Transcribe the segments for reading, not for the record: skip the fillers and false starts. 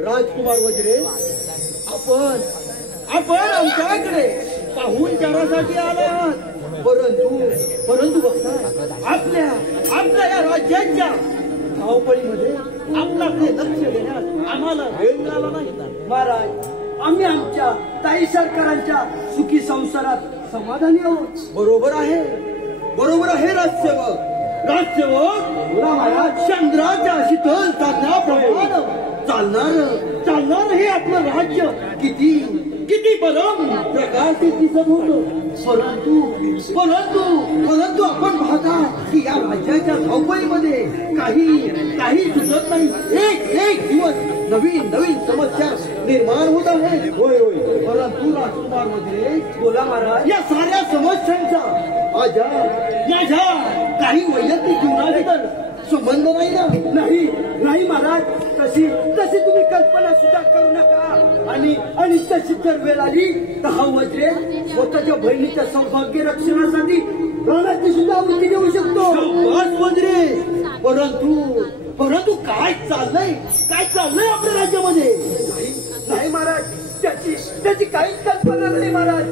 राजकुमार वज्रे, आपण आमच्याकडे पाहून चारासाठी आला आहात, परंतु बघता आपल्या या राज्याच्या धावपळीमध्ये आपल्याकडे लक्ष देण्यास आम्हाला वेळ मिळाला नाही. महाराज, आम्ही आमच्या ताई सरकारांच्या सुखी संसारात समाधानी आहोत. बरोबर आहे राजसेवक. चंद्राच्या शीतल चालण्याप्रमाणे चालणार हे आपलं राज्य किती परम प्रकाशित दिसत होतं. परंतु आपण पाहता की या राज्याच्या धावपळीमध्ये काही सुचत नाही. एक दिवस नवीन समस्या निर्माण होत आहे. होय. परंतु राजकुमार मध्ये बोला महाराज, या साऱ्या समस्यांचा माझ्या काही वैयक्तिक जीवनाशी तर संबंध नाही ना? नाही महाराज, तशी तुम्ही कल्पना सुद्धा करू नका. आणि तशी जर वेळ आली तर हा वज्रे स्वतःच्या बहिणीच्या सौभाग्य रक्षणासाठी प्राणाची सुद्धा आहुती देऊ शकतो. वज्रे, परंतु काय चाललंय आपल्या राज्यामध्ये? नाही महाराज, त्याची काहीच कल्पना नाही महाराज.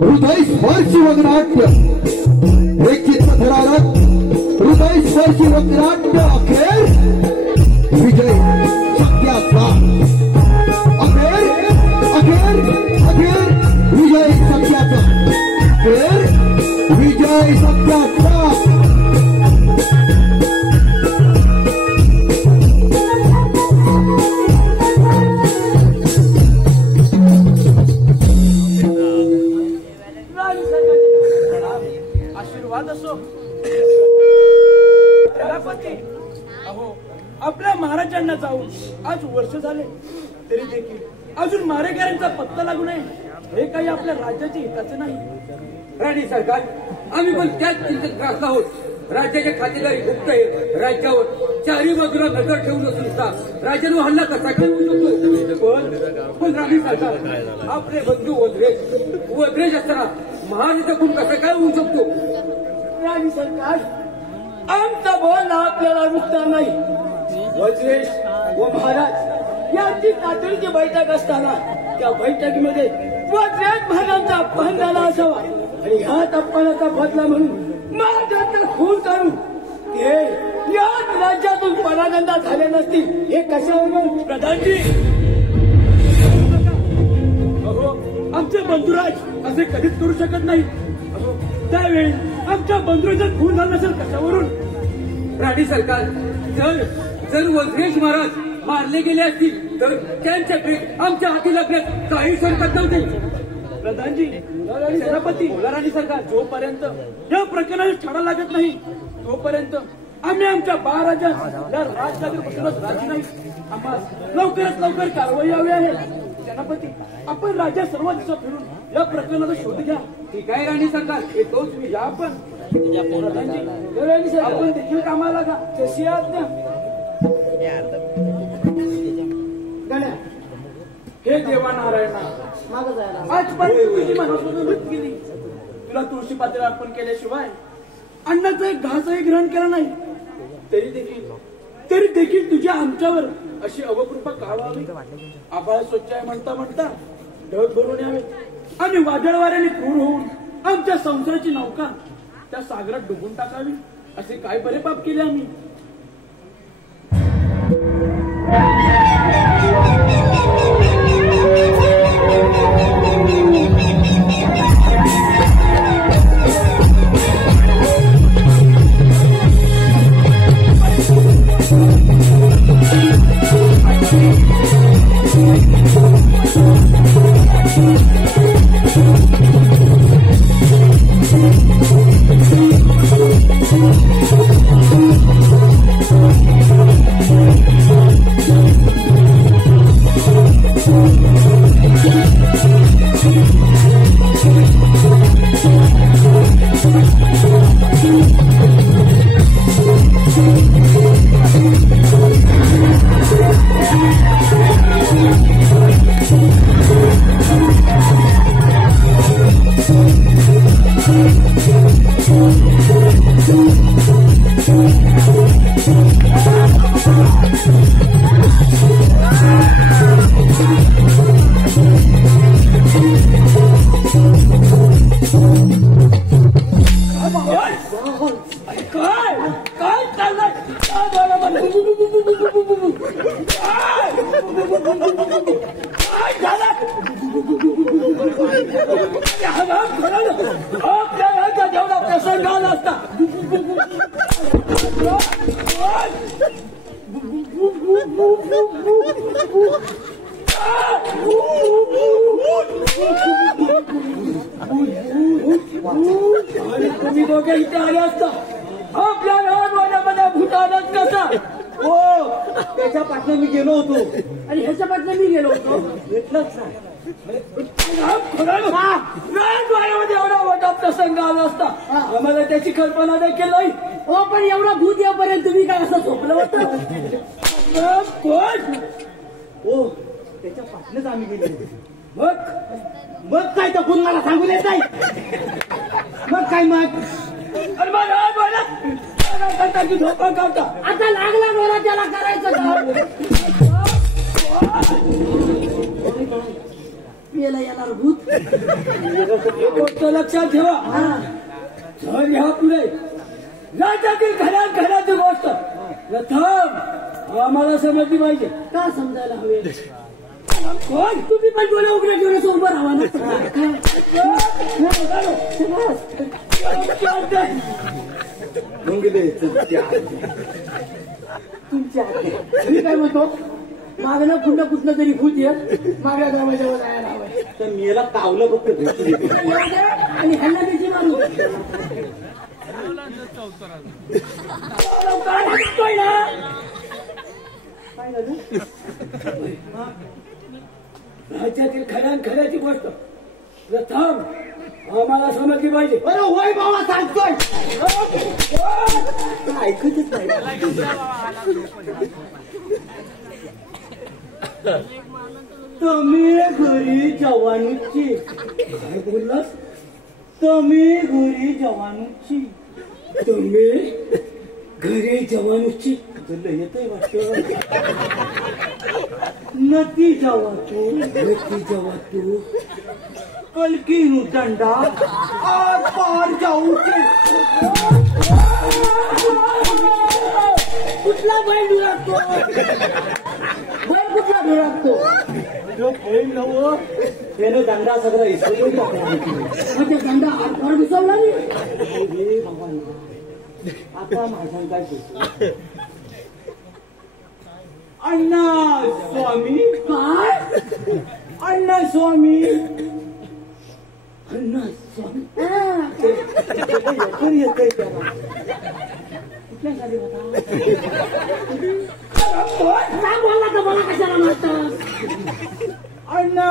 हृदय स्पर्शी वगनाट्य, एक चित्रधरारक हृदय स्पर्शी वगनाट्य अखेर विजय सत्याचा. अखेर विजय सत्याचा. विजय सत्याचा. आपल्या महाराजांना जाऊन आज वर्ष झाले तरी देखील अजून मारेकऱ्यांचा पत्ता लागू नये. हे काही आपल्या राज्याच्या हिताचं नाही. राणी सरकार, आम्ही पण त्याच चिंतेत ग्रास्त आहोत. राज्याच्या खातेदारी गुप्त आहे. राज्यावर चारी बाजूला नजर ठेवून असून सुद्धा राज्यावर हल्ला कसा काय होऊ शकतो? पण राणी सरकार, आपले बंधू वद्रेज असताना महाराजाचा खून कसा काय होऊ शकतो? राणी सरकार, आमचा बोलणं आपल्याला रुचणार नाही. वज्रेश व महाराज यांची तातडीची बैठक असताना त्या बैठकीमध्ये वज्रेश महाराजांचा अपमान झाला असावा आणि ह्याच अपमानाचा बदला म्हणून महाराजांचा खून करून ते याच राज्यातून परागंदा झाले नसतील हे कशावरून? प्रधानजी, अहो, आमचे बंधुराज असे कधीच करू शकत नाही. अहो, त्यावेळी आमच्या बंधुराजांचा खून झाला नसेल कशावरून? राणी सरकार, जर वज्रेश महाराज मारले गेले असतील तर त्यांच्या भेट आमच्या हाती लागण्यात काही संकट नव्हते. प्रधानजी, सेनापती, राणी सरकार, जोपर्यंत या प्रकरणात छाडा लागत नाही तोपर्यंत आम्ही आमच्या महाराजांना राजनगरपासूनच राजी नाही. आम्हाला लवकरात लवकर कारवाई हवी आहे. सेनापती, आपण राज्यात सर्व दिशा फिरून या प्रकरणाचा शोध घ्या. ठीक आहे राणी सरकार, येतो तुम्ही या. आपण प्रधानजी, आपण देखील कामाला लागा. कशी आज्ञा. हे देवा नारायणा, आजपर्यंत तुझी मनापासून वृत्ती केली. तुला तुळशी पात्र अर्पण केल्याशिवाय अन्नाचा एक घासही ग्रहण केला नाही. तरी देखील तुझ्या आमच्यावर अशी अवकृपा का व्हावी? आभाळ स्वच्छ आहे म्हणता म्हणता ढग भरून यावे आणि वादळ वाऱ्याने क्रूर होऊन आमच्या संसाराची नौका त्या सागरात डुबून टाकावी, असे काय बरे पाप केले आम्ही? तुम्ही दोघे इथे आले असता आपल्या गावामध्ये भूतानच कसा? हो, त्याच्या पाठनं मी गेलो होतो आणि ह्याच्या पाठनं मी गेलो होतो. भेटलंच नाही. राजवाड्यामध्ये एवढा मोठा प्रसंग आला असता आम्हाला त्याची कल्पना देखील नाही. हो, पण एवढा भूत येईपर्यंत तुम्ही काय असं झोपलं होतं? कोण? हो, त्याच्या पाठनंच आम्ही गेलो. मग काय तर कोण मला सांगून येत नाही. मग काय मग? अरे मग राजवाड्यात झोपा काढता. आता लागला मला त्याला करायचं मेला येणार भूत. गोष्ट लक्षात ठेवा. जर ह्या पुढे राज्यातील घराची गोष्ट प्रथम आम्हाला समजली पाहिजे. का समजायला हवे? कोण? तुम्ही पण डोळे उघडे ठेवण्याचं उभं राहा ना. तुमच्या मी काय म्हणतो, मागणं कुठं कुठलं तरी भूत येत मागल्या गावाच्या जायला हवं. तर मेला तावलं फक्त आणि हल्ला त्याची मारू काय झालं? राज्यातील खऱ्याची गोष्ट प्रथम आम्हाला समजली पाहिजे. अरे होय बाबा सांगतोय. ऐकतच नाही. तुम्ही घरी जवानीची. काय बोललास? तुम्ही घरी जवानीची. तुम्ही घरी जवानीची. तुला येतंय वाटतं. नती जावा तू कलकी दंडा आर पार जाऊ. कुठला बैल लागतो? बैल कुठला लागतो? जो बैल नव त्यानं दंडा सगळा इसरून टाकला. म्हणजे दंडा आर पार घुसवला नाही. आता माझ्या काय बोलतो? अण्णा स्वामी. काय? अण्णा स्वामी. अण्णा स्वामी येतोय त्याला. कुठल्या गाडी होता? काय बोलला तर मला कशाला म्हणतात? अण्णा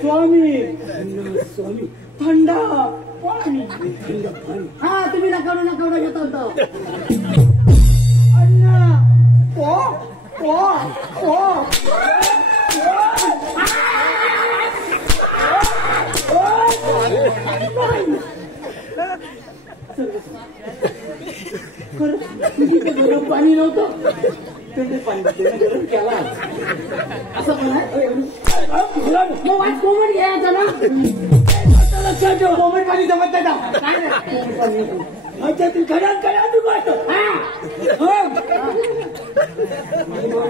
स्वामी. अण्णा स्वामी. थंडा पाणी. हा तुम्ही नका घेता होता. अण्णा पो पो पो. गरम पाणी नव्हतं. थंड पाणी गरम केला असं म्हणा. मग वाट कोमट घ्यायचा ना. लक्षात ठेव. कोमट पाणी जमत नाही. घड्या तू वाटतो.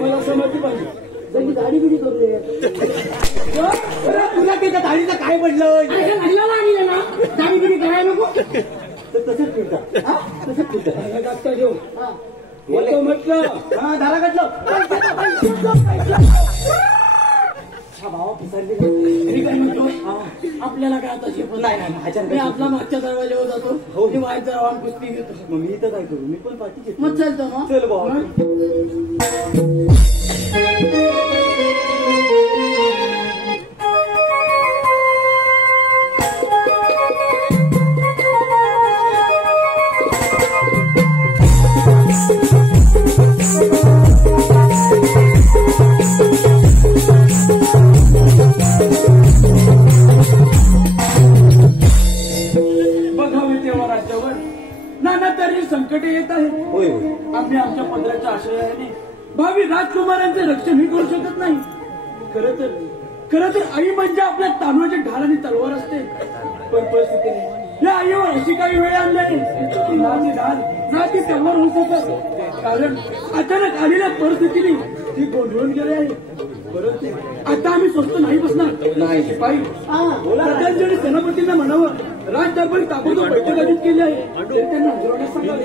मला समजली पाहिजे. दाढी बिडी करू दे. तुला त्याच्या दाढीचं काय पडलं? ना दाढी बिडी करायला नको. तसंच फिरता. तसंच फिरता. डाक्टर घेऊ बोलतो म्हटलं. हा धारा काढलं. हा भावा पिसारली. काय म्हणतो? आपल्याला काय आता शिकवत नाही. मी आपला मागच्या दरवाजावर जातो. हो मी वाईट जरा कुस्ती घेतो. मग मी तर काय करू? मी पण पाठी घेतो. मग चालतो मग. चल भावा. बघावे तेव्हा राज्यावर नाना तरी संकटे येत आहेत. आम्ही आमच्या पदराच्या आश्रयाने भावी राजकुमारांचे रक्षणही करू शकत नाही. खरं तर आई म्हणजे आपल्या तांदूळाची ढाल आणि तलवार असते. पण परिस्थितीने या आईवर अशी काही वेळ आणल्याने ढाल ना ती तेव्हा होऊ शकत. कारण अचानक आलेल्या परिस्थितीने ती गोंधळून गेले आहे. परंतु आता आम्ही स्वस्त नाही बसणार. नाही शिपाई. प्रधानजी आणि सेनापतींना म्हणावं राजदरबारी ताबडतोब बैठक आयोजित केली आहे. त्यांना हजरवण्यास सांगावे.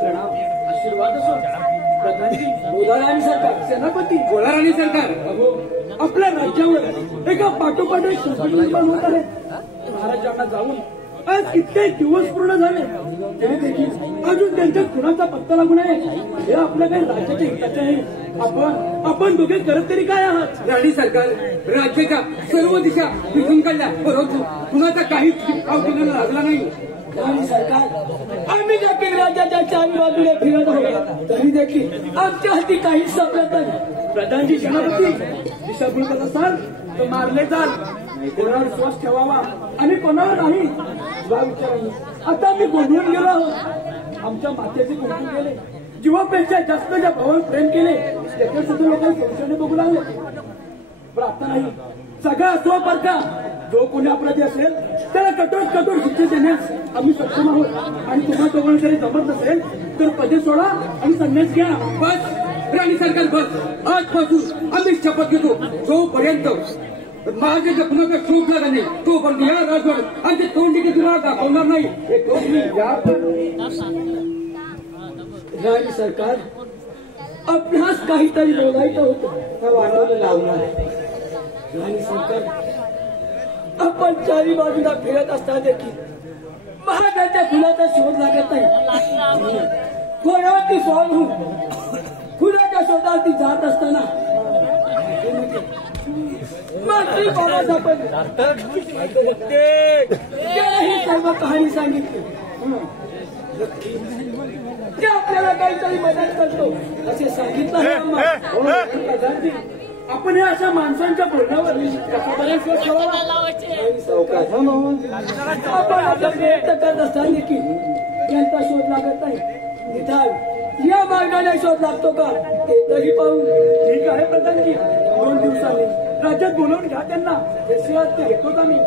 प्रणाम आशीर्वाद असो. प्रधानजी गोदाराणी सरकार. सेनापती गोदाराणी सरकार. अहो आपल्या राज्यावर एका पाठोपाठ एक संकट निर्माण होत आहे. महाराजांना जाऊन आज कित्येक दिवस पूर्ण झाले तरी देखील अजून त्यांच्या खुनाचा पत्ता लागू नये. हे आपल्या काही राज्याच्या हिताचे आहे. आपण दोघे करत तरी काय आहात? राणी सरकार राज्याच्या सर्व दिशा विकून काढल्या. परंतु कुणाचा काहीच आवडीला लागला नाही. राणी सरकार आम्ही देखील राज्याच्या चारी बाजूला फिरत आहोत. तरी देखील आमच्या हाती काहीच सापडत नाही. प्रधानजी सेनापती दिशाभूल करत असाल तर मारले जाल. कोणावर विश्वास ठेवावा आणि कोणावर नाही या विचाराने आता आम्ही गोंधळून गेलो आहोत. आमच्या मात्याचे कुंकू केले. जीवापेक्षा जास्त ज्या भावावर प्रेम केले त्याच्या सुद्धा लोकांनी संशयाने बघू लागले. पण आता नाही. सगळा असो परका जो कोणी अपराधी असेल त्याला कठोर शिक्षा देण्यास आम्ही सक्षम आहोत. आणि तुम्हाला दोघांना जरी जमत नसेल तर पदे सोडा आणि संन्यास घ्या. बस राणी सरकार बस. आजपासून आम्ही शपथ घेतो जोपर्यंत महाराजांच्या कुणाचा शोध लागला नाही तोपर्यंत या राजवाड्यात आमचे तोंड देखील तुला दाखवणार नाही. हे तुम्ही राणी सरकार आपणास काहीतरी बोलायचं होतं. वाढवलं लावणार. राणी सरकार आपण चारी बाजूला फिरत असताना देखील महाराजांच्या फुलाचा शोध लागत नाही. कोणावरती स्वार होऊन जात असताना मंत्री बाबासाहेब ही सर्व कहाणी सांगितली ते आपल्याला काहीतरी मदत करतो असे सांगितलं. आपण या अशा माणसांच्या बोलण्यावर बऱ्याच वेळ आपण आता प्रयत्न करत असताना की यांचा शोध लागत नाही. निदान या मार्गाने शोध लागतो का ते तरी पाहू. ठीक आहे प्रधानजी, 2 दिवसांनी राज्यात बोलवून घ्या त्यांना. शिवाय ते घेतोच आम्ही.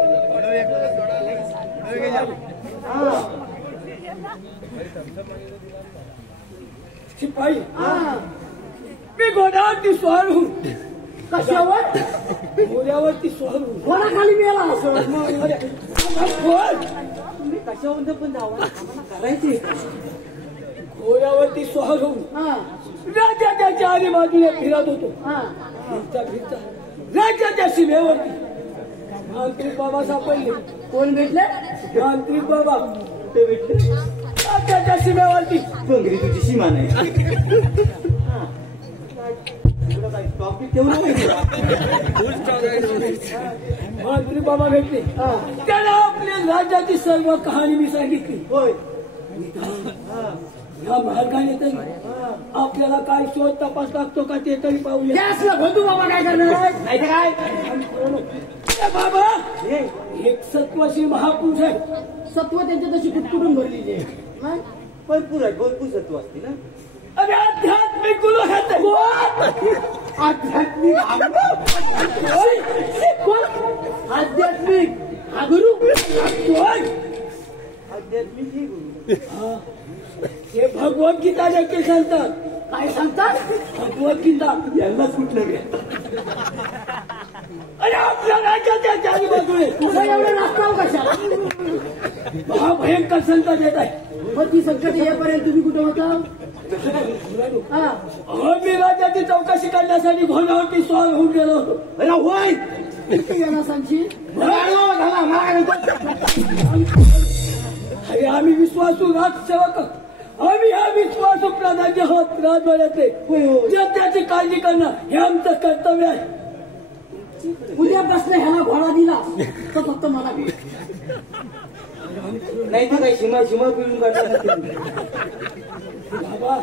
शिपाई, मी घोड्यावरती स्वार होऊन कशावर घोड्यावरती स्वार होऊन घोडाखाली मेला असं तुम्ही कशावर पण जावा करायचे. घोड्यावरती स्वार होऊन राज्याच्या चारी बाजूने फिरत होतो. फिरता फिरता राज्याच्या सीमेवरती मांत्रिक बाबा सापडले. कोण भेटले? मांत्रिक बाबा ते भेटले राज्याच्या सीमेवरती. डोंगरी तुझी सीमा नाही. मांत्रिक बाबा भेटले. त्याला आपल्या राज्याची सर्व कहाणी मी सांगितली. होय, या मार्गाने तरी आपल्याला काय शोध तपास लागतो का ते तरी पाहूया. बंधू बाबा काय करणार नाही काय बाबा. एक सत्वाशी महापुरुष आहे. सत्व त्यांच्या तशी कुठून भरलेली आहे. भरपूर आहे, भरपूर सत्व असते ना. अरे आध्यात्मिक गुरु आध्यात्मिक आध्यात्मिक हा गुरु आध्यात्मिक हे गुरु. हे भगवद्गीता देखील सांगतात. काय सांगतात? भगवद्गीता. यांनाच कुठलं घ्या. अरे आपल्या राज्याच्या चारी बाजूने एवढं नाचताव कशाला? महाभयंकर संकट येत आहे. मग ती संकट येईपर्यंत तुम्ही कुठे होता? मी राज्याची चौकशी करण्यासाठी घोड्यावरती स्वार होऊन गेलो होतो. अरे होय, अरे आम्ही विश्वासू राजसेवक. आम्ही हा विश्वासू प्रधान आहोत राजवाड्याचे. जनतेची काळजी करणं हे आमचं कर्तव्य आहे. उद्यापासून ह्याला घोडा दिला तर फक्त मला भेट नाही तर काही सीमा पिळून काढणार. बाबा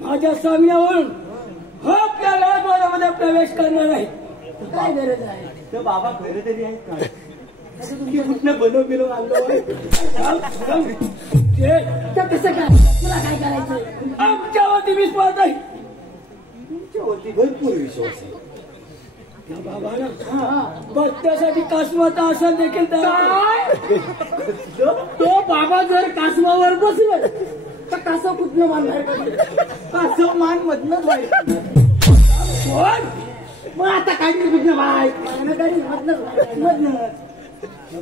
माझ्या सांगण्यावरून आपल्या राजवाड्यामध्ये प्रवेश करणार आहे. काय गरज आहे? तर बाबा खरं तरी आहेत का? तुम्ही कुठनं बनव आणलो कसं काय? तुला काय करायचं? आमच्यावरती विश्वास आहे. तुमच्यावरती भरपूर विश्वास आहे. बाबा बघण्यासाठी कासवाचा आसन देखील तो बाबा जर कासवावर बसलं तर कासव कुठलं मानणार? कासव मान मधनं जाईल. मग आता काय कुठलं बाय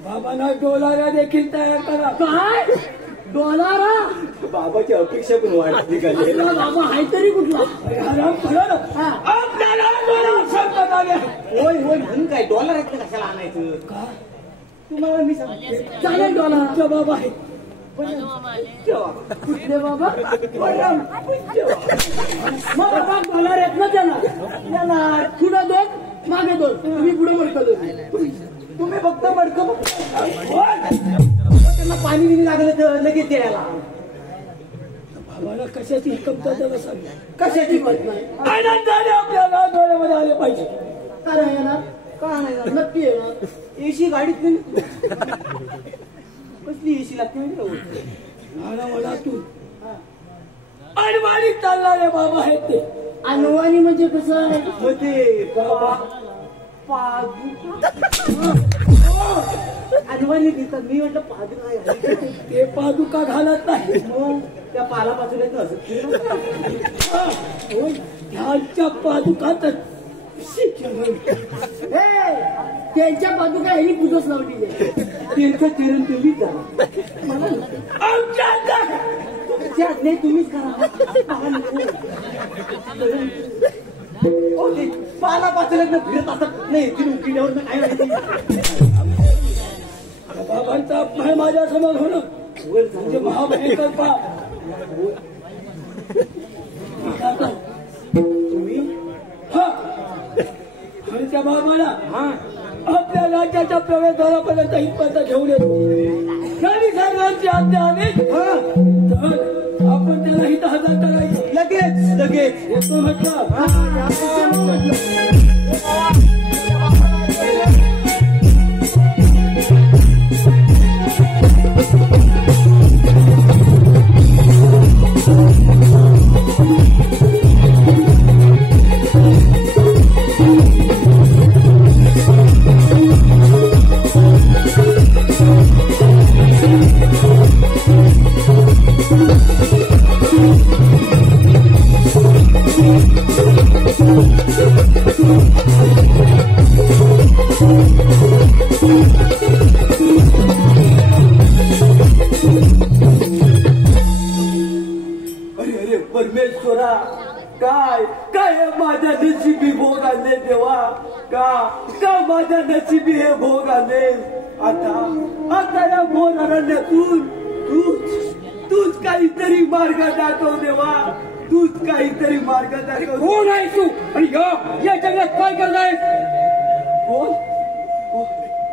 बाबांना डोलारा देखील तयार करा. काय डोलारा? बाबाची अपेक्षा पण वाढली का? बाबा आहे तरी कुठला? होय होय म्हणून काय डॉलर आहेत का? कशाला आणायचं? का तुम्हाला मी सांगते. चालेल डॉलर बाबा आहे. कुठले बाबा? मग बाबा डॉलर आहेत ना त्याला पुढे 2 मागे 2. तुम्ही पुढे मडकं. तुम्ही फक्त मडकं त्यांना पाणी बिनी लागलं तर लगेच द्यायला. बाबाला कशाची कमतरता सांग. कशाची मत नाही. आनंदाने आपल्याला डोळ्यामध्ये आले पाहिजे. काय येणार? का नाही नक्की येणार. एसी गाडीत नाही. कसली एसी लागते मला तू अनवाणी चालणारे बाबा आहेत ते. अनवाणी म्हणजे कसं आहे? ते बाबा अनवाणी दिसतात. मी म्हटलं पादुका. ते पादुका घालत नाही. त्या पालापासून येत असत. ह्यांच्या पादुकातच त्यांच्या बाजूला ह्यांनी पूजच लावली आहे. त्यांचं चरण तुम्हीच करा. नाही तुम्हीच करा. पालापासून फिरत असत नाही. ती उकिल्यावर काय माहिती. बाबांचा अपमान माझ्या समोर होणं म्हणजे महाभयंकर पाप. बाबाला हा आपल्या राज्याच्या प्रवेशद्वारापर्यंत इथपर्यंत घेऊन येतो आणि सर्वांची आज्ञा आली तर आपण त्याला इथं हजर करायचं. लगेच लगेच येतो म्हटलं. परमेश्वरा काय काय माझ्या नशिबी भोग आले देवा का माझ्या नशिबी हे भोग आले. आता या भोर अरण्यातून तूच काहीतरी मार्ग दाखव देवा. तूच काहीतरी मार्ग दाखव. कोण आहे तू आणि या जंगलात काय करणार?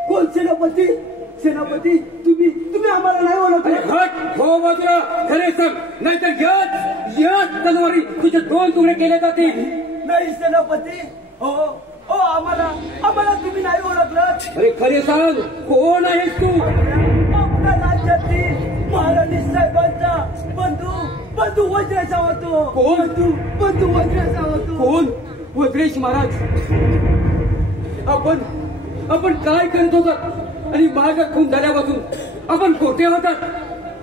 कोण सेनापती? सेनापती तुम्ही आम्हाला नाही ओळखलं. हट हो बाजूला. खरे सांग नाहीतर याच तलवारी तुझे 2 तुकडे केले जातील. नाही सेनापती. हो आम्हाला तुम्ही नाही ओळखलं. अरे खरे सांग कोण आहेस तू? आपल्या राज्यातील महाराणी साहेबांचा बंधू वज्रेशा होतो. बंधू वज्रेशा होतो. कोण? वज्रेश महाराज. आपण काय करत होतात आणि मार्ग खून झाल्यापासून आपण कोठे होतात?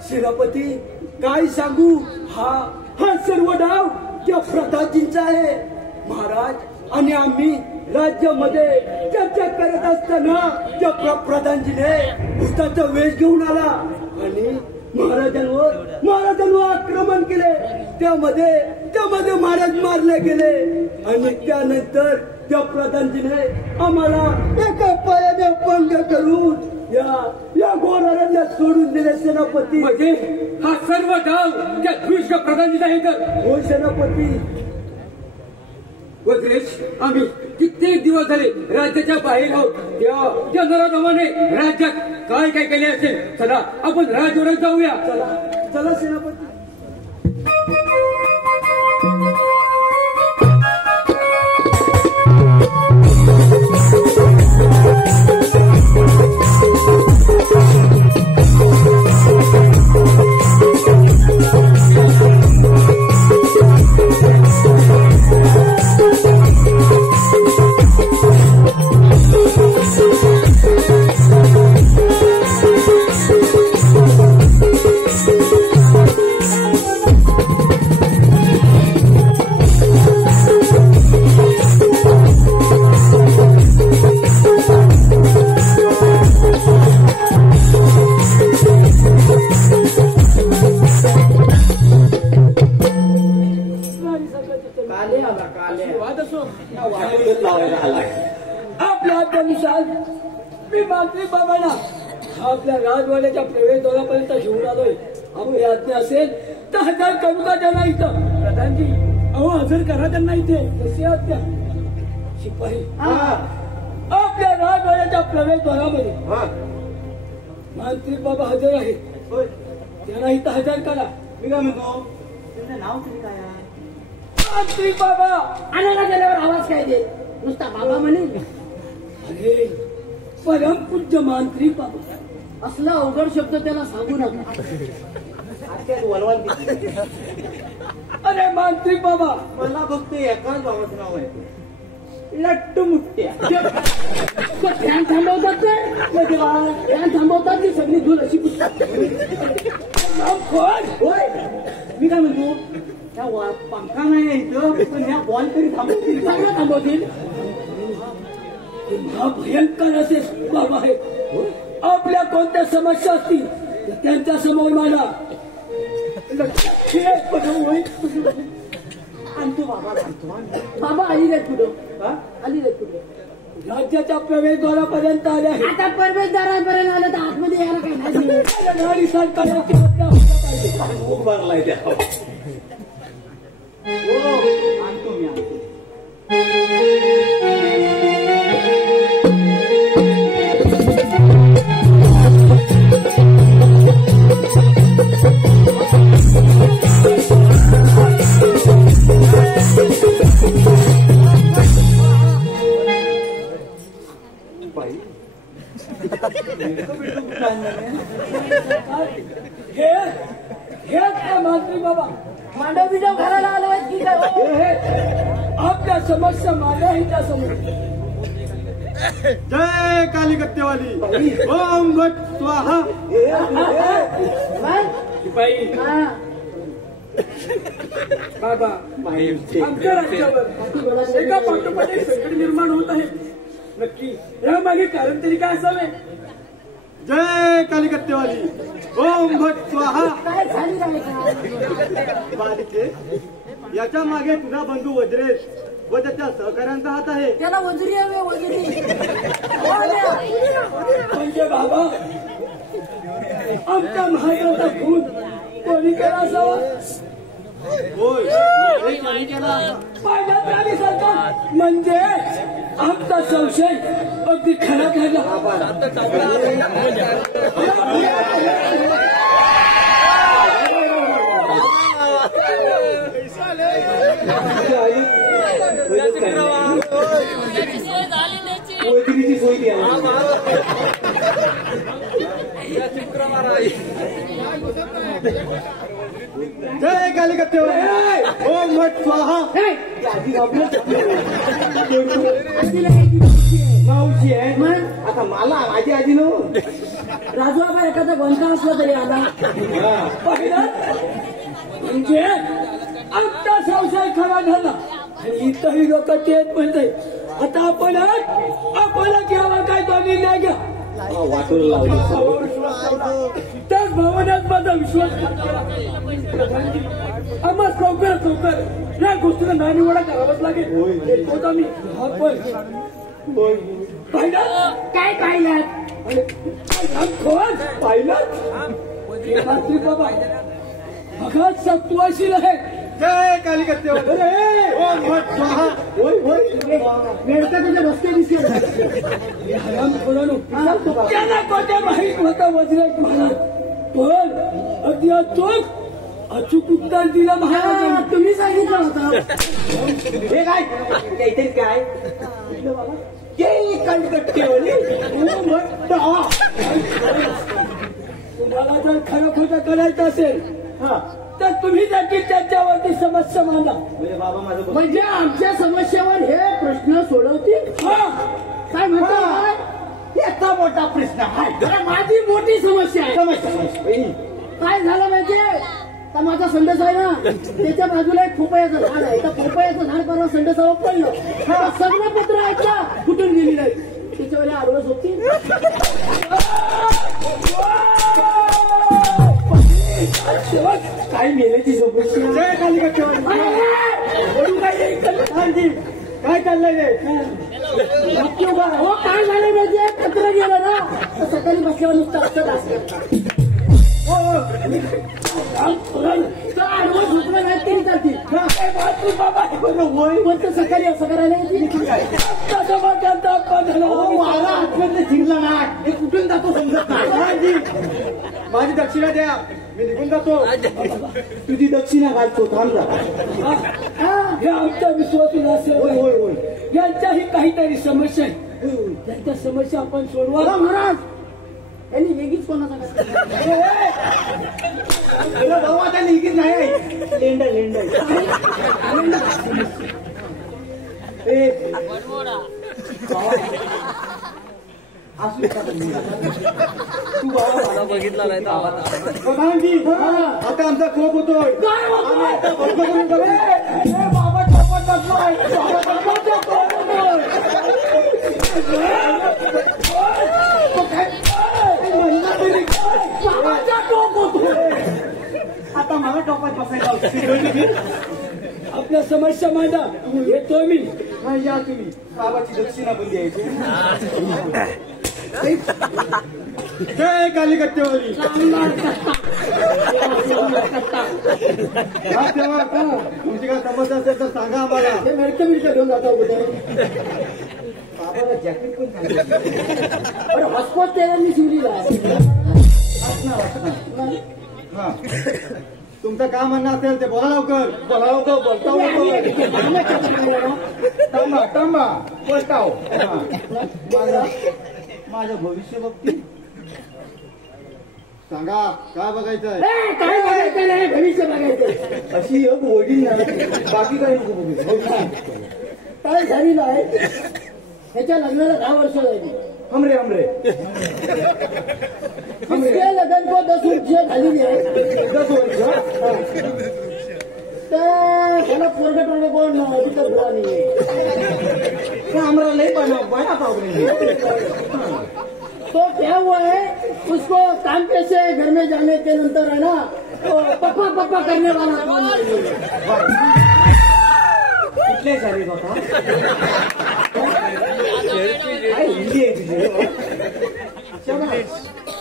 सेनापती काय सांगू. हा सर्व डाव त्या प्रतापजींचा आहे महाराज. आणि आम्ही राज्यामध्ये चर्चा करत असताना त्या प्रधानजीने भूताचा वेश घेऊन आला आणि महाराजांवर आक्रमण केले. त्यामध्ये महाराज मारले गेले आणि त्यानंतर त्या प्रधानजीने आम्हाला एका पायाने अपंग करून या घोर अरण्यात सोडून दिले सेनापती. म्हणजे हा सर्व डाव त्या दुष्ट प्रधानजीचा आहे तर? हो सेनापती. वज्रेश आम्ही कित्येक दिवस झाले राज्याच्या बाहेर आहोत. त्या नराधमाने राज्यात काय काय केले असेल. चला आपण राजवड्यात जाऊया. चला सेनापती. आपल्या आज्ञानुसार मी मंत्री बाबांना आपल्या राजवाड्याच्या प्रवेशद्वारापर्यंत घेऊन आलोय. आपली आज्ञा असेल तर हजर करू का त्यांना इथं? प्रधानजी हजर करा त्यांना इथे. कशी आज्ञा? शिपाई आपल्या राजवाड्याच्या प्रवेशद्वारामध्ये मंत्री बाबा हजर आहेत. त्यांना इथं हजर करा. मी काय म्हणतो त्यांचं नाव तरी काय आहे? मंत्री बाबा. आणायला गेल्यावर आवाज काय दे? नुसता बाबा म्हणे. अरे परमपूज्य मंत्री बाबा. असला अवघड शब्द त्याला सांगू नका. वलवाल किती? अरे मंत्री बाबा. मला फक्त एकाच बाबाचं नाव आहे. लट्टू मुट्ट्या. फॅन थांबवतात फॅन थांबवतात ती सगळी धूल अशी पुसतात. होय मी काय म्हणतो त्या पंखा नाही इथं पण ह्या बॉल तरी थांबवतील. चांगलं थांबवतील. हा भयंकर असे बाबा आहे. आपल्या कोणत्या समस्या असतील तर त्यांच्या समोर मांडा. आणतो बाबा आणतो. बाबा अलीगड कुठं? अलीगड कुठं? राज्याच्या प्रवेशद्वारापर्यंत आले आहे. आता प्रवेशद्वारापर्यंत आलं तर आतमध्ये यायला काही नाही. गाडी सरकारची आज्ञा होता पाहिजे. खूप भरलाय त्या. आणतो मी आणतो. बिजाव घालायला आलो आहेत की काय हो? आपल्या समस्या माझ्या हिच्या समोर. जय कालिकत्तेवाली ओम भट स्वाहा. काय? शिपाई हा. बाबा आमच्या राज्यावर एका पाठोपाठ एक संकट निर्माण होत आहे. नक्की यामागे कारण तरी काय असावे? जय कालिकत्तेवाली ओम भट स्वाहा. काय झाली नाही का? बालिके याच्या मागे तुझा बंधू वज्रेश व त्याच्या सहकाऱ्यांचा हात आहे. त्याला वजुरी हवे वजुरी. म्हणजे बाबा आमच्या महाराजाचा खून कोणी केला असावा? होय हे कोणी केला असा? पाहिलं तरी सरकार म्हणजे आमचा संशय अगदी खरा ठरला. वैद्यकीची सोय द्या. जय कालिकत्तेवाली ओम भट स्वाहा. मावशी आहे आता मला माझी आजी नो राजू बाबा एखादा गोंधळ असला तरी आला. पाहिलं म्हणजे आमचा संशय खरा झाला आणि इतरही लोक तेच म्हणते. आता आपण घ्यावा काय तो निर्णय घ्या. वाटून लावली त्याच भावनेत माझा विश्वास आम्हाला लवकर या गोष्टीला नाणीवडा करावाच लागेल. होत आम्ही पाहिलं काय पाहिलं? पाहिलं बाबा भगत सत्वाशील आहे. जय कालिकत्तेवाली ओम भट स्वाहा. नेडका तुझे रस्ते दिसले. त्याला कोणत्या माहीत होता वज्रेश महाराज पण अगदी अचूक उत्तर दिलं महाराज. तुम्ही सांगितलं होतं. हे काय इथे काय जय कालिकत्तेवाली ओम भट स्वाहा. तुम्हाला जर खरं खोटं करायचं असेल तर तुम्ही देखील त्याच्यावरती समस्या मांडा. म्हणजे बाबा माझं म्हणजे आमच्या समस्येवर हे प्रश्न सोडवतील. काय म्हणतात? याचा मोठा प्रश्न आहे. माझी मोठी समस्या आहे. समस्या काय झालं माहितीये का? माझा संडस आहे ना त्याच्या बाजूला एक पोपयाचं झाड आहे. त्या पोपयाचं झाड परवा संडसावर पडलं. सगळं पत्र ऐकलं कुठून गेली नाही. त्याच्या वेळेला आडवस होती. काय मेल्याची समस्या. जय कालिकत्तेवाली काय चाललंय रे? हो काय झालं माहितीये पत्र गेलं ना तर सकाळी बसल्यावर नुसतं असं असतं. आडवस झोपलं नाही तरी चालतील. पण ते सकाळी असं करायला येते. मला आतमध्ये शिरला ना हे कुठून जातो समजत नाही. माझी दक्षिणा द्या मी निघून जातो. तुझी दक्षिणा घालतो थांब जा. हे आमचा विश्वास होय होय होय. यांच्याही काहीतरी समस्या आहे. त्यांच्या समस्या आपण सोडवा. महाराज यांनी वेगळीच कोणाचा भाऊ आता निघत नाही. लेंडा तू बाबा बघितला नाही प्रधानजी आता आमचा खोप होतोय. आता मला टोपात बसायला आपल्या समस्या मांडा. येतो मी. या तुम्ही बाबाची दक्षिणा पण द्यायची. जय कालिकत्तेवाली हा तेव्हा का तुमची काय समस्या असेल तर सांगा आम्हाला. मिळतं घेऊन जाता बाबाला जॅकेट पण हॉस्पॉट त्यांनी शिवलेला हा तुमचं काय म्हणणं असेल ते बोला लवकर. तांबा बोलताव. माझं भविष्य बघते सांगा काय बघायचंय? काय बघायचं नाही, भविष्य बघायचं. अशी एक वडील नाही, बाकी काही नको बघू. काय झालेलं आहे, ह्याच्या लग्नाला 10 वर्ष झाली. हमरे हमरे इसके लगन को 10 वर्ष झालेली आहे. 10 वर्ष तर त्याला पोरगट होणे कोण अभी तक हुआ नहीं है. हमारा नहीं बना प्रॉब्लम. तो क्या हुआ है, उसको काम पे से घर में जाने के नंतर है ना, तो पप्पा पप्पा करने वाला कौन है? कुठले झाले बाबा? काय हिंदी आहे तुझी?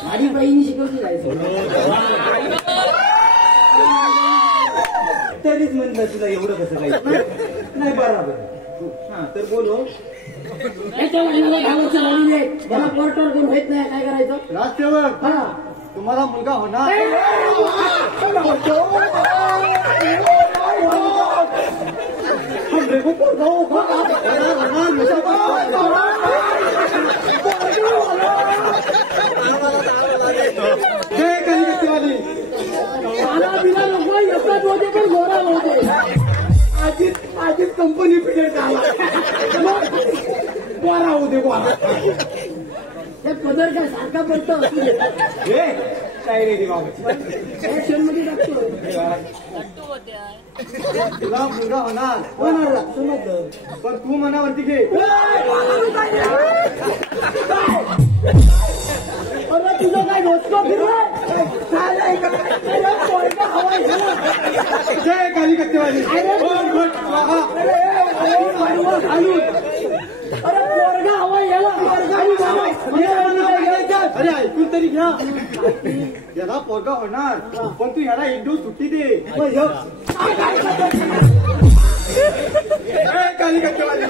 माझी बहिणी शिकवली जायचं. तरीच म्हणलं तुला एवढं कसं काही नाही. बरोबर. हा तर बोलो. याच्या लग्नाला 10 वर्ष झालेली आहे. त्याला पोर्टर कोण माहित नाही, काय करायचं? राजसेवक हा, तुम्हाला मुलगा होणार. जय कलिकत्तेवाली. खाना बिना नको, एकच होते पण गोरा होते. आधीच कंपनी पिरियड झाला. गोरा होते गोरा. हे पदर काय सारखा पडतो असू दे. काय रे बाबाची मध्ये टाकतो. तुला मुलगा होणार. होणार समजलं. पण तू मनावरती घे. अरे तुझं काय घोसको फिरलाय? पोरगा हवाय झाला. जय कलिकत्तेवाली. अरे पोरगा हवाय याला. अरे ऐकून तरी घ्या. याला पोरगा होणार, पण तू याला 1 दिवस सुट्टी दे. जय कलिकत्तेवाली.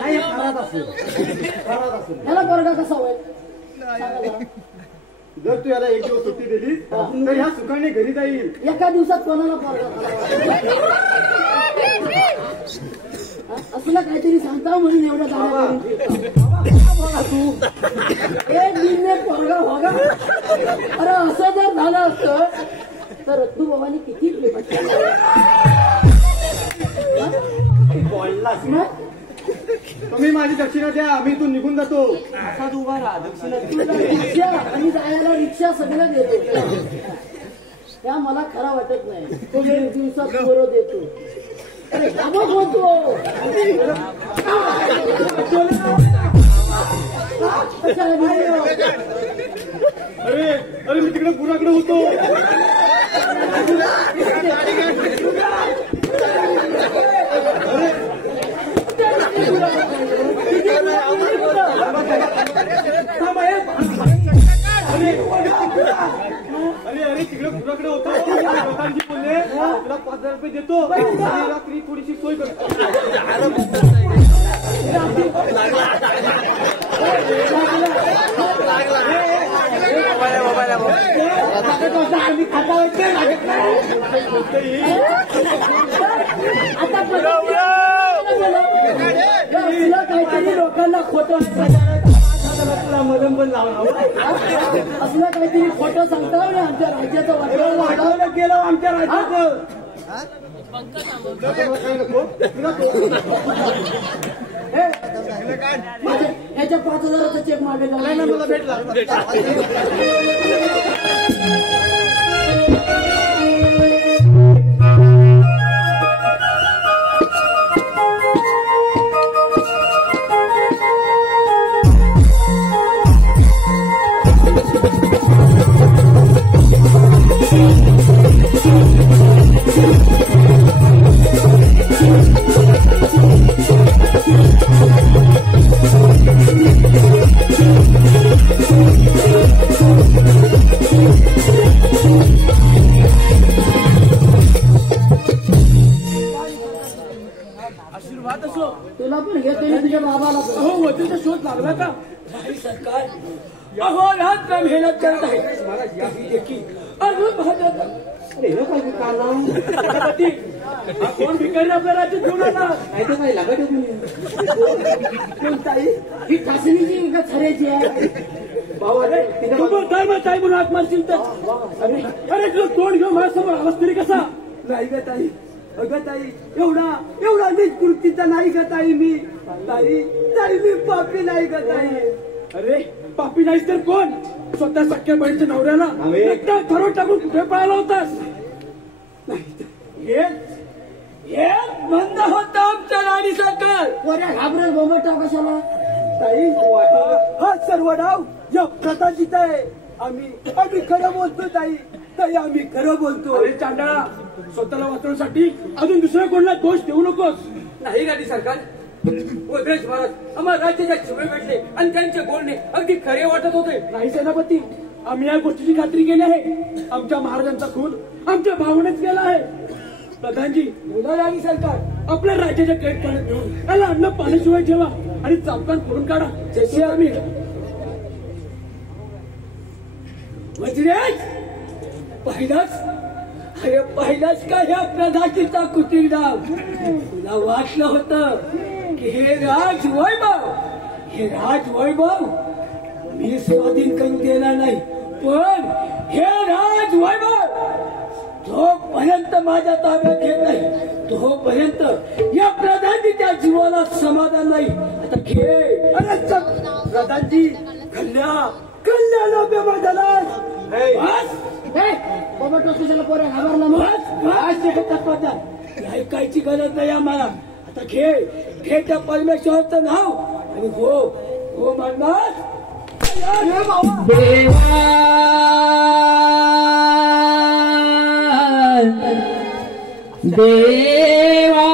नाही खरात असेल. याला पोरगा कसा होईल? सांगा जरा. जर तू याला 1 दिवस सुट्टी दिली तर ह्या सुखाने घरी जाईल. एका दिवसात कोणाला पोरगा असलं काहीतरी सांगता म्हणून एवढं जाणं. तू एक दिन में पोरगा होगा. अरे असं जर झालं असतं तर रत्तू बाबांनी किती बोललास ना. तुम्ही माझी दक्षिणा द्या, मी इथून निघून जातो. असाच उभा राहा. दक्षिणा तुला रिक्षा आणि जायला रिक्षा सगळं देतो. त्या मला खरा वाटत नाही. तो 1 दिवसात बरं देतो. अरे कामच होतो. अरे मी तिकडे गुराकडे होतो. अरे तिकडे गुराकडे होतो. लोकांची बोलले तुला 5,000 रुपये देतो. रात्री थोडीशी सोय करतो. काहीतरी लोकांना खोटं मदम पण लावला. असलं काहीतरी खोटं सांगता ना आमच्या राज्याचं वाटलं वाढवलं गेलं आमच्या राज्याचं. ह्याच्या 5,000चा चेक मागे मला भेटला. तुला पण घेतो मी तुझ्या बाबाला पण. हो वधूचा शोध लागला का? नाही सरकार अहो रात्र मेहनत करत आहे. महाराज या देखील अजून भाजप अरे हे काय काना कोण भिकारी आपल्या राज्यात घेऊन आला नाही तर काय लागत कोणताही ही खासणीची का खऱ्याची आहे भाऊ अरे तू पण ताई म्हणून हात मारशील तर अरे अरे तुला तोंड घेऊन माझ्यासमोर आवाज तरी कसा नाही ग ताई अगं ताई एवढा नीच कृतीचा नाही ग ताई मी मी पापी नाही ग ताई अरे पापी नाहीस तर कोण स्वतः सख्या बहिणीच्या नवऱ्याला एकटा थरोट टाकून कुठे पळाला होतास हे बंद होतं आमच्या राणी सरकार पोऱ्या घाबरेल बोंबटा कशाला ताई हा सर्व डाव या प्रताजीत आहे आम्ही खरं बोलतो ताई आम्ही खरं बोलतो अरे चांडाळा स्वतःला वाचवण्यासाठी अजून दुसऱ्या कोणाला दोष देऊ नकोस नाही राणी सरकार वज्रेश महाराज आम्हाला राज्याच्या शिवे भेटले आणि त्यांचे बोलणे अगदी खरे वाटत होते. नाही सेनापती आम्ही या गोष्टीची खात्री केली आहे आमच्या महाराजांचा खून आमच्या भावनेच केला आहे. प्रधानजी बोला राणी सरकार आपल्या राज्याच्या कैदखान्यात घेऊन त्याला अन्न पाण्याशिवाय ठेवा आणि चापकान करून काढा जसे आम्ही वज्रेश पहिलाच का ह्या प्रधानजीचा कुटीर डाव तुला वाटलं होतं की हे राजवैभव मी स्वाधीन करून देणार नाही पण हे राजवैभव जोपर्यंत माझ्या ताब्यात येत नाही तोपर्यंत या प्रधानजीच्या जीवाला समाधान नाही. आता खेळ प्रधानजी कल्याण बेमा झाला बोंबटा तुझ्याला पोऱ्या घाबरला मग ऐकायची गरज नाही आम्हाला. आता खेळ त्या परमेश्वराचं नाव आणि हो म्हणणार देवा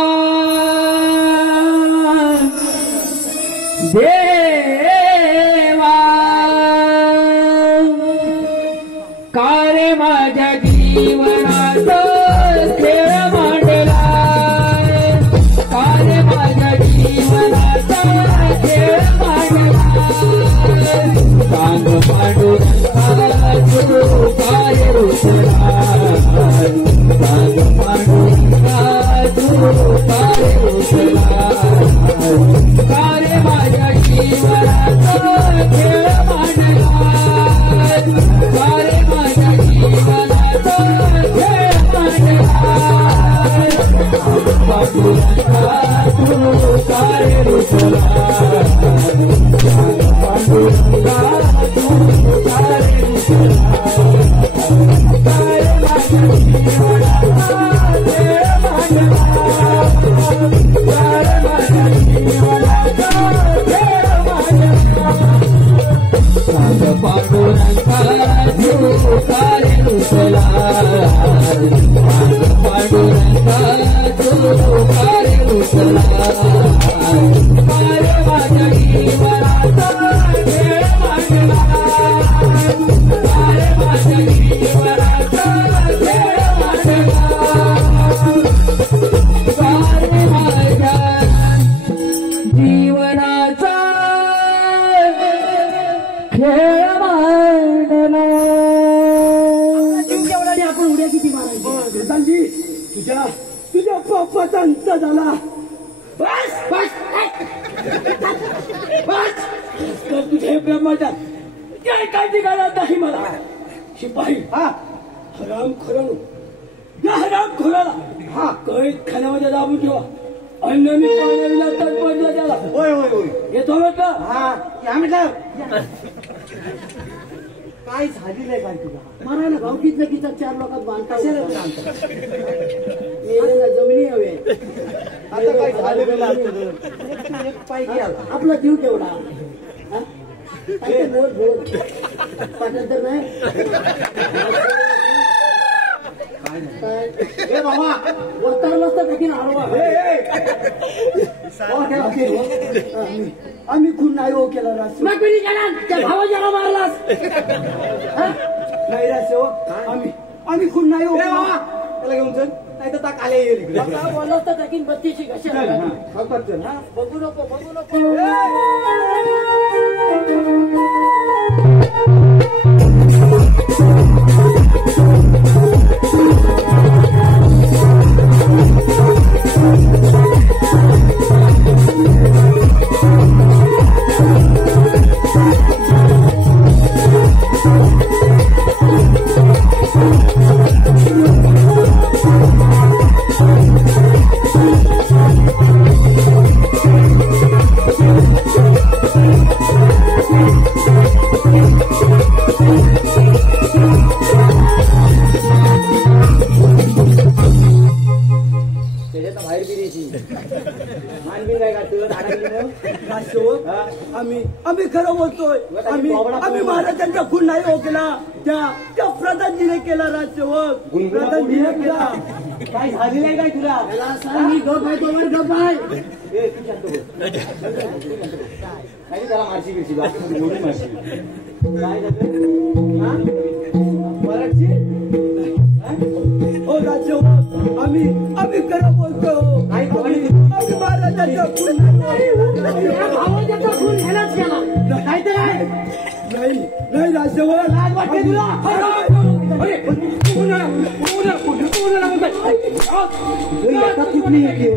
कारे माझ्या जीवनात खेळ मांडला कारे माझ्या जीवनात खेळ मांडला सांग पांडू काय रुसला सांग पांडू काय रुसला कारे माझ्या जीवनात खेळ मांडला कारे माझ्या जीवनात खेळ मांडला तू काय रुसला पांडुरंगा तू काय रुसला कारे माझ्या जीवनात खेळ मांडला कारे माझ्या जीवनात खेळ मांडला सांग पांडुरंगा तू काय रुसला सांग पांडुरंगा तू काय रुसला कारे माझ्या जीवनात खेळ मांडला कारे माझ्या जीवनात खेळ मांडला कारे माझ्या जीवनाचा खेळ मांडला. आपण उड्या किती मारायची प्रधानजी तुझ्या पापाचा अंत झाला. बस तर तुझे ब्रह्माचार काय काळजी घालत नाही मला. शिपाई हराम खोराला कैद खाण्यामध्ये दाबून ठेवा अन्न मी पाण्याला तडपडला त्याला. होय येतो का काय झालेलं आहे काय तुला मारायला गावकीतलं की 4 लोकात बांधता जमिनी हवे आता काय झालेलं असतं एक पाय गेला आपला जीव केवढा बोल पाठवत तर नाही ए बाबा वरताना नसतं पेकीन हरवा आम्ही खून नाही हो केला रास मग कोणी केला त्या भावाच्याला मारलास नाही रास हो आम्ही खून नाही हो बाबा त्याला घेऊन चल नाही तर ताक आले येईल इकडे बोलत तर टाकीन 32ची कशा बघू नको राजसेवक आम्ही खरं बोलतोय आम्ही महाराजांचा खून नाही हो केला त्या प्रधानजीने केला राजसेवक प्रधानजीने केला काय झालेलं आहे काय तुला त्याला सांग मी गप आहे तोवर गप आहे ए, तू शांत बोल. नाही त्याला मारशी बिरशी बाकी गोडी मारशी काय झालं हा? मराठी हो राजसेवक आम्ही खरं बोलतो नाही तो आणि आम्ही महाराजांचा खून नाही हो केला. या भावाचा खून ह्यालाच केला काय तर आहे नाही राजसेवक लाज वाटते तुला अरे कोणाला कुठली येते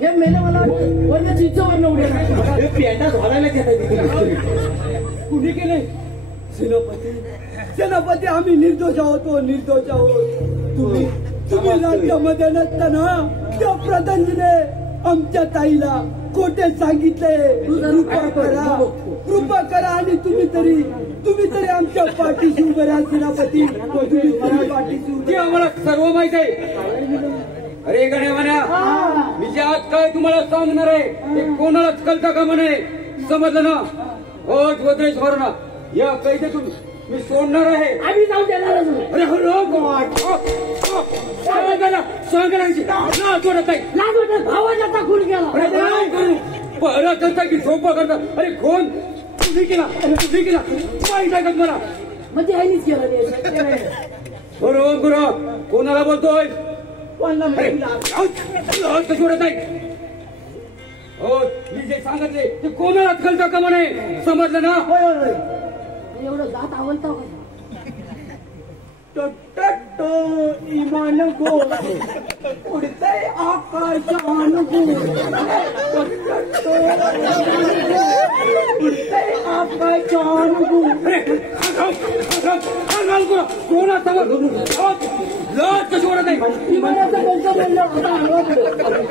हे मेले मला वरच्या चिंचवर उड्या पेंडा धरायला कुणी केले सेनापती आम्ही निर्दोष आहोत तुम्ही राज्यामध्ये नसताना त्या प्रधानजीने आमच्या ताईला खोटे सांगितले कृपा करा आणि तुम्ही तरी आमच्या पाठीशी उभे राहा सेनापती तुम्ही पाठीशी उभे ते आम्हाला सर्व माहित आहे. अरे गण्या मी जे आज काय तुम्हाला सांगणार आहे ते कोणालाच कळता का म्हणे समजलं ना. हो गोदरेज भरणा या कैदेतून मी सोडणार आहे. आम्ही जाऊ देणारच नाही. अरे हो सांगायची सोडत नाही. लाज वाटत भावाचा खून केला अरे नाही करू पहरा करता की सोपा करता. अरे कोण तुम्ही केला माहित आहे का मला म्हणजे ह्यानीच केलं ते. बरोबर कोणाला बोलतोय सोडत नाही. हो मी जे सांगितले ते कोणालाच कळतं का म्हणे समजलं ना. एवढं जात आवडतं इमान गो उडतय आकाशान गो उडतय आकाशान गो कोणा लस कशी ओढत नाही. इमानाचं बोलतो बोललं आता हलवा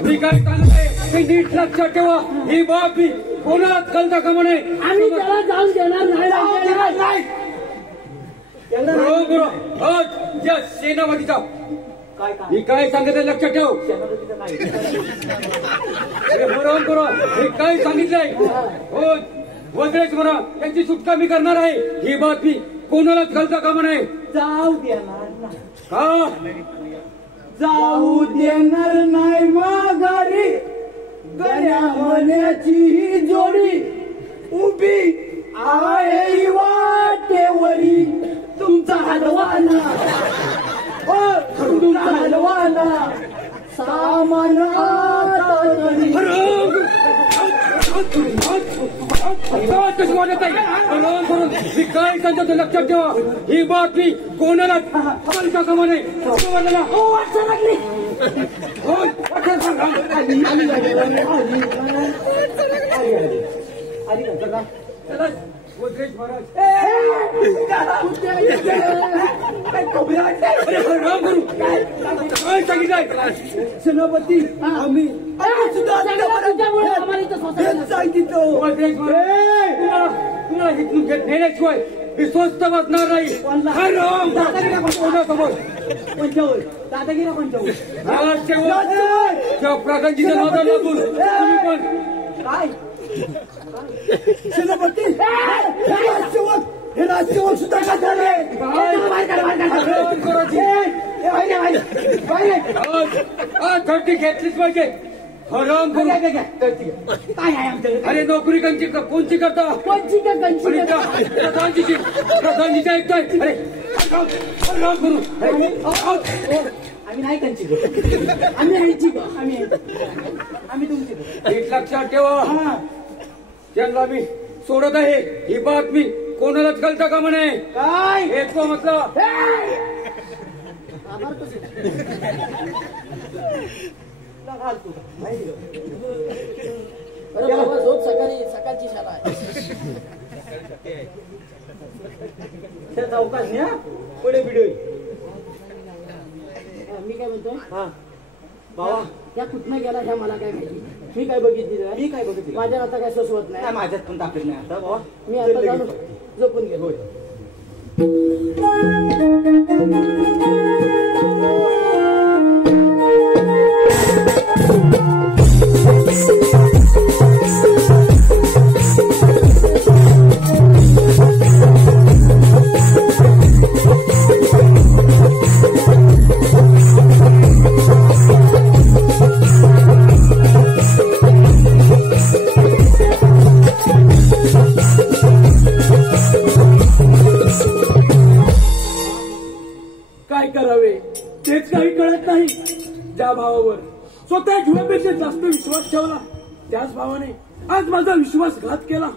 मी काय सांगतोय ते नीट लक्षात ठेवा. ही बाबी कोणालाच कळतं का म्हणे. आम्ही त्याला जाऊन देणार नाही. बरोबर या सेनापतीचा मी काय सांगितलं लक्षात ठेव. बरोबर हे काय सांगितलंय हो वज्रेश म्हणा त्यांची सुटका मी करणार आहे. ही बातमी कोणालाच कळतं का म्हणे. जाऊ देणार नाही का जाऊ देणार नाही माघारी गड्या मण्याची ही जोडी उभी आहे वाटेवरी तुमचा हलवाना तुमचा हलवाना सामान आता तरी. कशी वाटत नाही. मी काय सांगतो लक्षात ठेवा. ही बातमी कोणालाच कळतं का म्हणे. वज्रेश महाराज काय सांगितलंय सेनापती आम्ही सुद्धा सांगितलं वज्रेश महाराज तुम्हाला इथून नेण्याशिवाय मी स्वस्त बसणार नाही. कोणासमोर दादागिरा पंचावन्न त्या प्रधानजीचं नाव लागून तुम्ही पण काय सेनापती हे राजसेवक सुद्धा का झाले थर्टी घेतलीच पाहिजे. हराम करू काय आहे आमच्याकडे अरे नोकरी कोणची करता कोणची का कंची का? प्रधानजीच्या ऐकताय. अरे हराम करू आम्ही नाही कंची का आम्ही ह्याची का आम्ही तुमची का. नीट लक्षात ठेवा. त्यांना मी सोडत आहे. ही बातमी कोणालाच कळतं का म्हणे. काय एक तो म्हटलं अरे बाबा झोप सकाळची शाळा आहे. त्या चौकात न्या पुढे व्हिडिओ मी काय म्हणतो बाबा त्या कुठनं गेला ह्या मला काय माहिती. मी काय बघितली मी काय बघितलं माझ्या आता काय सोसवत नाही. माझ्यात पण ताकद नाही आता बाबा मी आता जाऊन झोपून गेलो. होय स्वतः जीवापेक्षा जास्त विश्वास ठेवला, त्याच भावाने आज माझा विश्वासघात केला.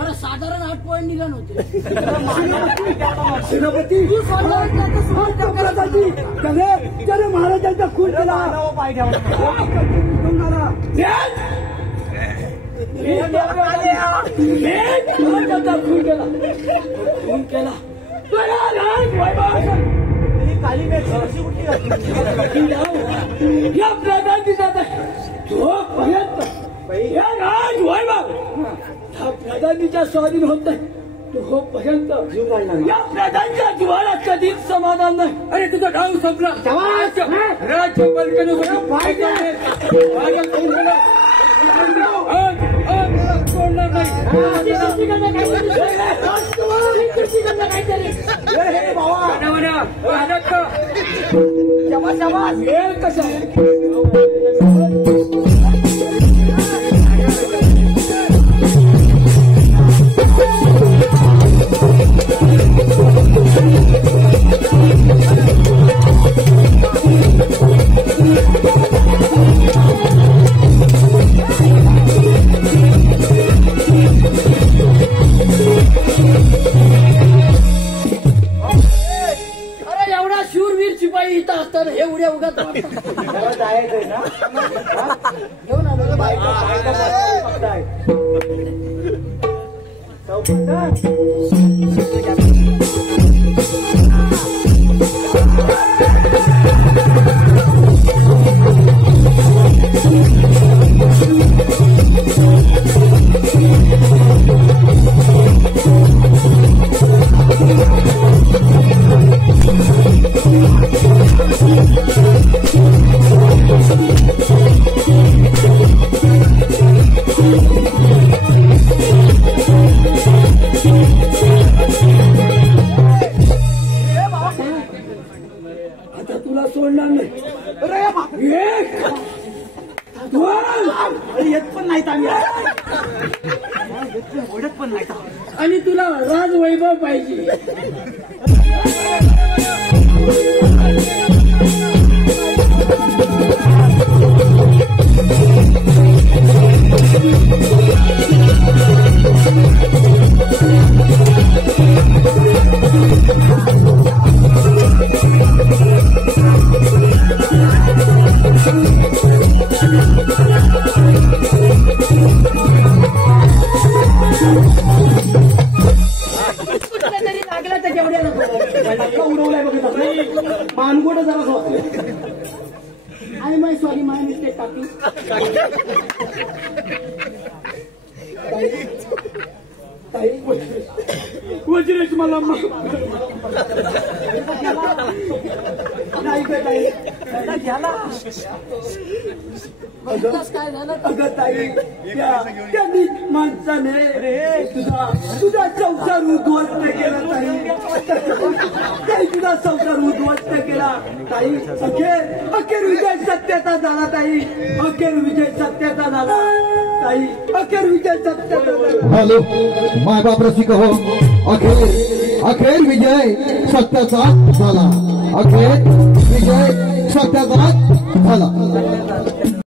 अरे साधारण 8 पॉईंट निघाल होते. सेनापती त्याने महाराजांचा खून केला. खून केला. या प्रधानीच्या स्वाधीन होत नाही तोपर्यंत या प्रधानच्या जीवाला कधीच समाधान नाही. अरे तुझा डाव संपला. राज्य बलकन सोडणार नाही. हे उड्या उगाच जायचंय ना घेऊन आलो आता तुला सोडणार नाही. येत पण नाहीत आम्ही, ओढत पण नाही. आणि तुला राजवैभव पाहिजे. लागला तर जेवढ्या उडवलाय बघ मानगोड जरा आणि माय सॉरी माय मिस्टेक टाकी. वज्रेश मला नाही घ्याला. काय झालं अगं ताई त्या नीट माणसाने तुझा संसार उद्ध्वस्त केला. ताई तुझा संसार उद्ध्वस्त केला. ताई अखेर विजय सत्याचा झाला. ताई अखेर विजय सत्याचा झाला. ताई अखेर विजय सत्याचा झाला. हेलो माय बाप रसिक हो, अखेर विजय सत्याचा झाला. अखेर विजय सत्याचा झाला.